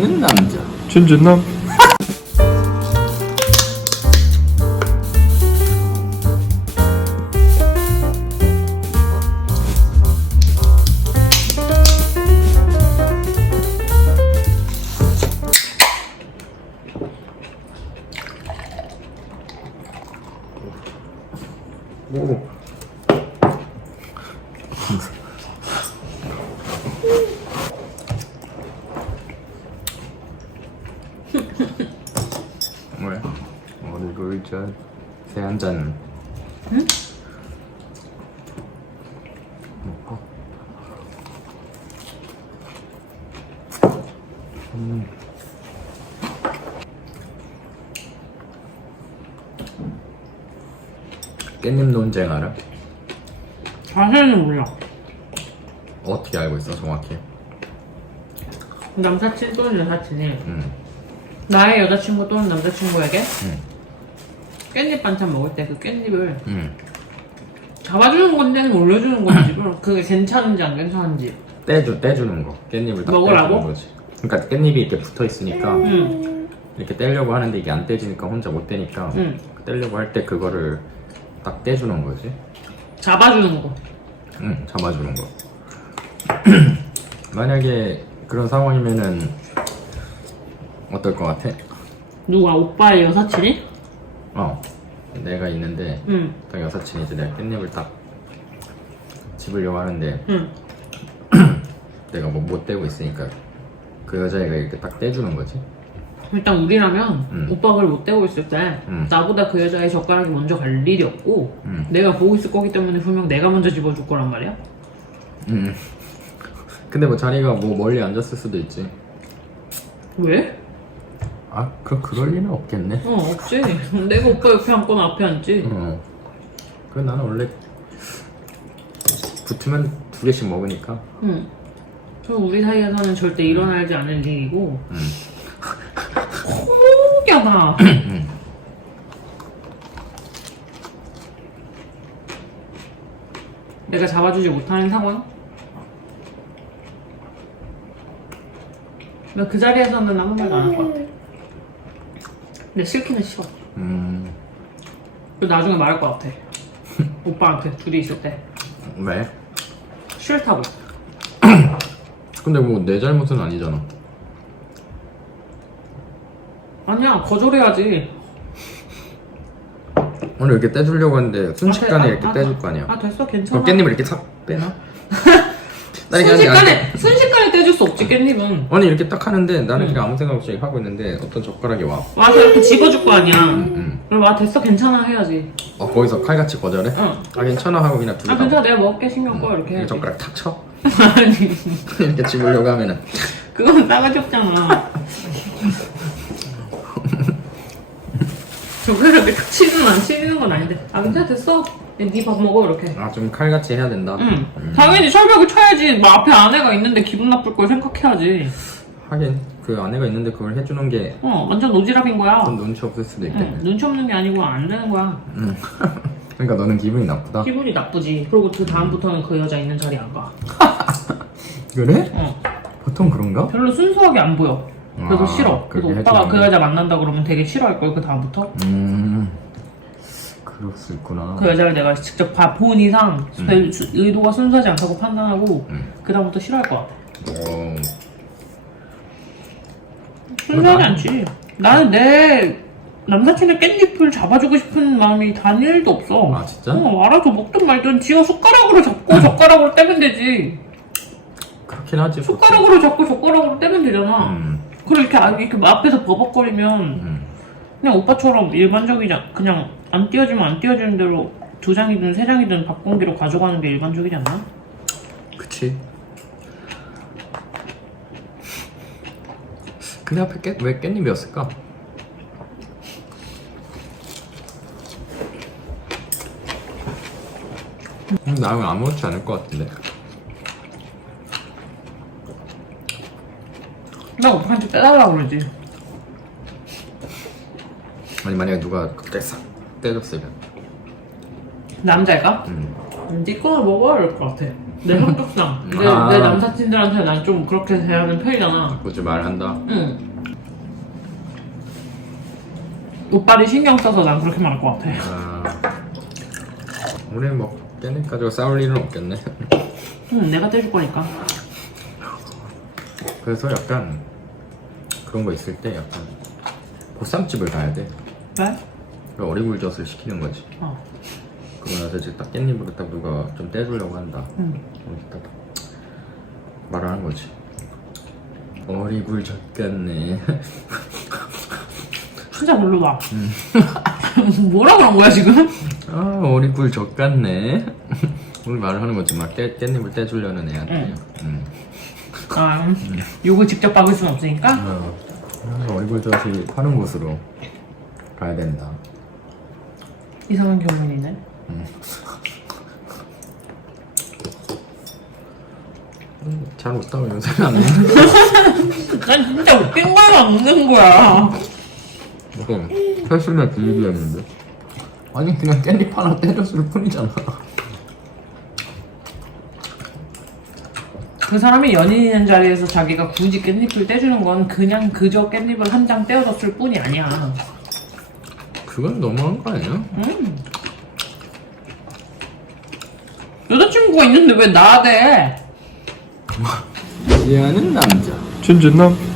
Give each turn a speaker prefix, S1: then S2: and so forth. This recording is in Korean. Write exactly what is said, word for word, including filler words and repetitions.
S1: 나는 남자.
S2: 준준남.
S1: 오. 뭐야? 얼굴 저새 한 잔.
S3: 응?
S1: 먹고. 음. 깻잎 논쟁 알아?
S3: 자세히는 몰라.
S1: 어떻게 알고 있어 정확히?
S3: 남사친 또는 여사친이
S1: 응.
S3: 나의 여자친구 또는 남자친구에게
S1: 응.
S3: 깻잎 반찬 먹을 때 그 깻잎을
S1: 응.
S3: 잡아주는 건지 올려주는 건지 그게 괜찮은지 안 괜찮은지
S1: 떼주 떼주는 거. 깻잎을 딱
S3: 먹으라고?
S1: 떼주는 거지. 그러니까 깻잎이 이렇게 붙어 있으니까
S3: 응,
S1: 이렇게 떼려고 하는데 이게 안 떼지니까 혼자 못 떼니까
S3: 응.
S1: 떼려고 할 때 그거를 딱 떼주는 거지.
S3: 잡아주는 거.
S1: 응, 잡아주는 거. 만약에 그런 상황이면은 어떨 것 같아?
S3: 누가? 오빠의 여사친이?
S1: 어, 내가 있는데
S3: 응,
S1: 딱 여사친이 이제 내가 깻잎을 딱 집으려고 하는데
S3: 응.
S1: 내가 뭐 못 떼고 있으니까 그 여자애가 이렇게 딱 떼주는 거지.
S3: 일단 우리라면
S1: 응.
S3: 오빠가 그걸 못 떼고 있을 때
S1: 응.
S3: 나보다 그 여자의 젓가락이 먼저 갈 일이 없고
S1: 응.
S3: 내가 보고 있을 거기 때문에 분명 내가 먼저 집어줄 거란 말이야.
S1: 응. 근데 뭐 자리가 뭐 멀리 앉았을 수도 있지.
S3: 왜?
S1: 아, 그 그럴 리는 없겠네.
S3: 어, 없지. 내가 오빠 옆에 앉거나 앞에 앉지.
S1: 어. 그 나는 원래 붙으면 두 개씩 먹으니까.
S3: 응. 저 우리 사이에서는 절대 일어나지 않을 일이고.
S1: 응.
S3: 호기하다.
S1: 응.
S3: 내가 잡아주지 못하는 상황? 나 그 자리에서는 아무 말도 안 할 것 같아. 근데 싫기는 싫어.
S1: 음.
S3: 그리고 나중에 말할 것 같아. 오빠한테 둘이 있을 때.
S1: 왜?
S3: 싫다고.
S1: 근데 뭐 내 잘못은 아니잖아.
S3: 아니야, 거절해야지.
S1: 오늘 이렇게 떼주려고 하는데 순식간에
S3: 아,
S1: 이렇게
S3: 아,
S1: 떼줄 거 아니야.
S3: 아, 됐어, 괜찮아.
S1: 그럼 깻잎을 이렇게 싹 빼나? 나 이렇게 하는데 안
S3: 순식간에, 순식간에 떼줄 수 없지, 깻잎은.
S1: 아니 이렇게 딱 하는데 나는
S3: 응.
S1: 그냥 아무 생각 없이 하고 있는데 어떤 젓가락이 와.
S3: 와서 이렇게 집어줄 거 아니야.
S1: 응.
S3: 그럼 와, 됐어, 괜찮아 해야지.
S1: 어 거기서 칼같이 거절해?
S3: 응.
S1: 아 괜찮아 하고 그냥 둘이
S3: 아,
S1: 다
S3: 괜찮아, 내가 먹을게, 신경 꺼, 이렇게
S1: 이렇게
S3: 해야지.
S1: 젓가락 탁 쳐.
S3: 아니,
S1: 이렇게 집으려고 하면은
S3: 그건 싸가지 없잖아. 저거를 이렇게 치는 안 치는 건 아닌데. 아, 괜찮아, 됐어. 네 밥 먹어, 이렇게.
S1: 아 좀 칼같이 해야 된다.
S3: 응.
S1: 음.
S3: 당연히 철벽을 쳐야지. 뭐 앞에 아내가 있는데 기분 나쁠 걸 생각해야지.
S1: 하긴 그 아내가 있는데 그걸 해주는 게 좀
S3: 어, 완전 노지랖인 거야.
S1: 눈치 없을 수도 있겠네.
S3: 응, 눈치 없는 게 아니고 안 되는 거야.
S1: 음. 그러니까 너는 기분이 나쁘다.
S3: 기분이 나쁘지. 그리고 그 다음부터는 그 여자 있는 자리 안 가.
S1: 그래?
S3: 어.
S1: 보통 그런가?
S3: 별로 순수하게 안 보여. 그래서
S1: 아,
S3: 싫어. 그래서
S1: 그렇게
S3: 오빠가
S1: 해주는
S3: 그
S1: 거야?
S3: 여자 만난다 그러면 되게 싫어할 걸, 그 다음부터.
S1: 음. 그럴 수 있구나.
S3: 그 여자를 내가 직접 봐 본 이상
S1: 음.
S3: 별 수- 의도가 순수하지 않다고 판단하고
S1: 음.
S3: 그 다음부터 싫어할 것 같아.
S1: 오.
S3: 순수하지
S1: 난-
S3: 않지. 나는 내 남사친의 깻잎을 잡아주고 싶은 마음이 단 일도 없어.
S1: 아, 진짜?
S3: 어, 알아서 먹든 말든 지가 숟가락으로 잡고 젓가락으로 떼면 되지.
S1: 그렇긴 하지.
S3: 숟가락으로 잡고 젓가락으로 떼면 되잖아.
S1: 음.
S3: 그리고 이렇게, 아- 이렇게 앞에서 버벅거리면
S1: 음.
S3: 그냥 오빠처럼 일반적이지 않- 그냥 안 띄워지면 안 띄워지는 대로 두 장이든 세 장이든 밥 공기로 가져가는 게 일반적이지 않나?
S1: 그치. 근데 앞에 깻, 왜 깻잎이었을까? 음, 나는 아무렇지 않을 것 같은데.
S3: 나 오빠한테 떼달라고 그러지.
S1: 아니 만약에 누가 갑자기 싹 떼줬으면.
S3: 남자애가?
S1: 음.
S3: 네 거를 먹어야 할 것 같아. 내 성격상. 내,
S1: 아.
S3: 내 남사친들한테 난 좀 그렇게 대하는 편이잖아.
S1: 굳이 말한다.
S3: 응. 오빠를 신경 써서 난 그렇게 말할 것 같아.
S1: 아, 우리 뭐 깻잎 가지고 싸울 일은 없겠네.
S3: 응, 내가 떼줄 거니까.
S1: 그래서 약간 그런 거 있을 때 약간 보쌈집을 가야 돼.
S3: 왜?
S1: 어리굴젓을 시키는 거지.
S3: 어.
S1: 그러고 나서 이제 딱 깻잎으로 딱 누가 좀 떼주려고 한다.
S3: 응.
S1: 그럼 딱 말하는 거지. 어리굴젓 같네.
S3: 진짜 별로다. 뭐라 그런 거야 지금?
S1: 아 어리굴젓 같네. 우리 말을 하는 거지. 막 깻, 깻잎을 떼주려는 애한테.
S3: 응.
S1: 응.
S3: 아, 욕을 직접 박을 순 없으니까.
S1: 어, 그래서 어리굴젓이 파는 곳으로 가야 된다.
S3: 이상한 결론이네.
S1: 음, 잘 웃다가 요새 안 해.
S3: 난 진짜 웃긴 거만 웃는 거야.
S1: 이거 패션의 비밀이었는데. 아니 그냥 깻잎 하나 떼줬을 뿐이잖아.
S3: 그 사람이 연인 있는 자리에서 자기가 굳이 깻잎을 떼주는 건 그냥 그저 깻잎을 한 장 떼어줬을 뿐이 아니야.
S1: 그건 너무한 거 아니야?
S3: 음. 여자친구가 있는데 왜 나대?
S1: 이해하는 남자.
S2: 준준남